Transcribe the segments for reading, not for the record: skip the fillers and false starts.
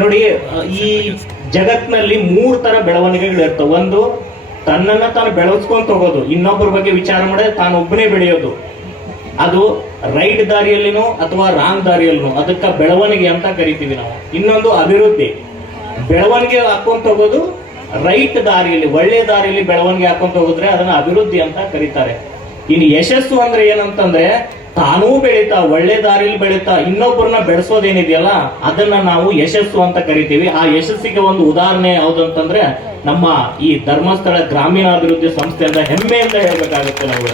ನೋಡಿ, ಈ ಜಗತ್ನಲ್ಲಿ 3 ತರ ಬೆಳವಣಿಗೆಗಳು ಇರ್ತವೆ. ಒಂದು, ತನ್ನನ್ನ ತಾನು ಬೆಳೆಸ್ಕೊಂತ ಹೋಗೋದು, ಇನ್ನೊಬ್ಬರ ಬಗ್ಗೆ ವಿಚಾರ ಮಾಡದೆ ತಾನು ಒಬ್ಬನೇ ಬೆಳೆಯೋದು, ಅದು ರೈಟ್ ದಾರಿಯಲ್ಲಿನೋ ಅಥವಾ ರಾಂಗ್ ದಾರಿಯಲ್ಲಿನೋ, ಅದಕ್ಕ ಬೆಳವಣಿಗೆ ಅಂತ ಕರಿತೀವಿ ನಾವು. ಇನ್ನೊಂದು ಅಭಿವೃದ್ಧಿ, ಬೆಳವಣಿಗೆ ಹಾಕೊಂತ ಹೋಗೋದು ರೈಟ್ ದಾರಿಯಲ್ಲಿ, ಒಳ್ಳೆ ದಾರಿಯಲ್ಲಿ ಬೆಳವಣಿಗೆ ಹಾಕೊಂತ ಹೋಗಿದ್ರೆ ಅದನ್ನ ಅಭಿವೃದ್ಧಿ ಅಂತ ಕರೀತಾರೆ. ಇನ್ನು ಯಶಸ್ಸು ಅಂದ್ರೆ ಏನಂತಂದ್ರೆ, ತಾನೂ ಬೆಳೀತಾ, ಒಳ್ಳೆ ದಾರಿಯಲ್ಲಿ ಬೆಳೀತಾ ಇನ್ನೊಬ್ಬರನ್ನ ಬೆಳೆಸೋದೇನಿದೆಯಲ್ಲ ಅದನ್ನ ನಾವು ಯಶಸ್ಸು ಅಂತ ಕರಿತೀವಿ. ಆ ಯಶಸ್ಸಿಗೆ ಒಂದು ಉದಾಹರಣೆ ಯಾವ್ದಂತಂದ್ರೆ ನಮ್ಮ ಈ ಧರ್ಮಸ್ಥಳ ಗ್ರಾಮೀಣಾಭಿವೃದ್ಧಿ ಸಂಸ್ಥೆ ಅಂತ ಹೆಮ್ಮೆಯಿಂದ ಹೇಳ್ಬೇಕಾಗುತ್ತೆ ನಾವು.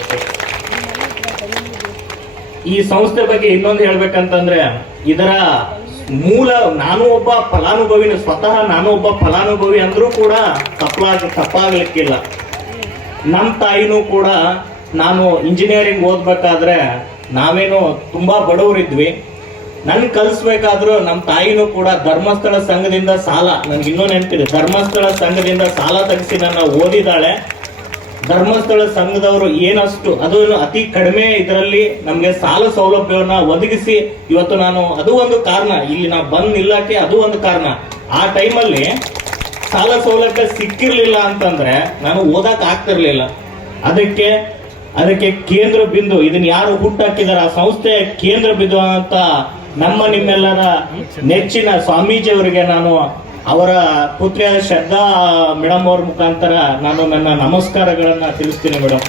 ಈ ಸಂಸ್ಥೆ ಬಗ್ಗೆ ಇನ್ನೊಂದು ಹೇಳ್ಬೇಕಂತಂದ್ರೆ, ಇದರ ಮೂಲ, ನಾನು ಒಬ್ಬ ಫಲಾನುಭವಿನ, ಸ್ವತಃ ನಾನು ಒಬ್ಬ ಫಲಾನುಭವಿ ಅಂದ್ರೂ ಕೂಡ ತಪ್ಪಾಗ್ಲಿಕ್ಕಿಲ್ಲ. ನಮ್ಮ ತಾಯಿನೂ ಕೂಡ, ನಾನು ಇಂಜಿನಿಯರಿಂಗ್ ಓದ್ಬೇಕಾದ್ರೆ ನಾವೇನು ತುಂಬಾ ಬಡವರಿದ್ವಿ, ನನ್ ಕಲಿಸ್ಬೇಕಾದ್ರೂ ನಮ್ಮ ತಾಯಿನೂ ಕೂಡ ಧರ್ಮಸ್ಥಳ ಸಂಘದಿಂದ ಸಾಲ, ನನ್ಗೆ ಇನ್ನೂ ನೆನಪಿದೆ, ಧರ್ಮಸ್ಥಳ ಸಂಘದಿಂದ ಸಾಲ ತೆಗೆಸಿ ನನ್ನ ಓದಿದಾಳೆ. ಧರ್ಮಸ್ಥಳ ಸಂಘದವರು ಏನಷ್ಟು, ಅದು ಅತಿ ಕಡಿಮೆ ಇದರಲ್ಲಿ ನಮ್ಗೆ ಸಾಲ ಸೌಲಭ್ಯವನ್ನ ಒದಗಿಸಿ ಇವತ್ತು ನಾನು, ಅದು ಒಂದು ಕಾರಣ, ಇಲ್ಲಿ ನಾವು ಬಂದ್ ನಿಲ್ಲಕ್ಕೆ ಅದು ಒಂದು ಕಾರಣ. ಆ ಟೈಮಲ್ಲಿ ಸಾಲ ಸೌಲಭ್ಯ ಸಿಕ್ಕಿರ್ಲಿಲ್ಲ ಅಂತಂದ್ರೆ ನಾನು ಓದಕ್ ಆಗ್ತಿರ್ಲಿಲ್ಲ. ಅದಕ್ಕೆ ಕೇಂದ್ರ ಬಿಂದು, ಇದನ್ನ ಯಾರು ಹುಟ್ಟಾಕಿದಾರ ಆ ಸಂಸ್ಥೆ ಕೇಂದ್ರ ಬಿಂದು ಅಂತ ನಮ್ಮ ನಿಮ್ಮೆಲ್ಲರ ನೆಚ್ಚಿನ ಸ್ವಾಮೀಜಿ ಅವರಿಗೆ ನಾನು, ಅವರ ಪುತ್ರಿಯಾದ ಶ್ರದ್ಧಾ ಮೇಡಮ್ ಅವ್ರ ಮುಖಾಂತರ ನಾನು ನನ್ನ ನಮಸ್ಕಾರಗಳನ್ನ ತಿಳಿಸ್ತೀನಿ ಮೇಡಮ್.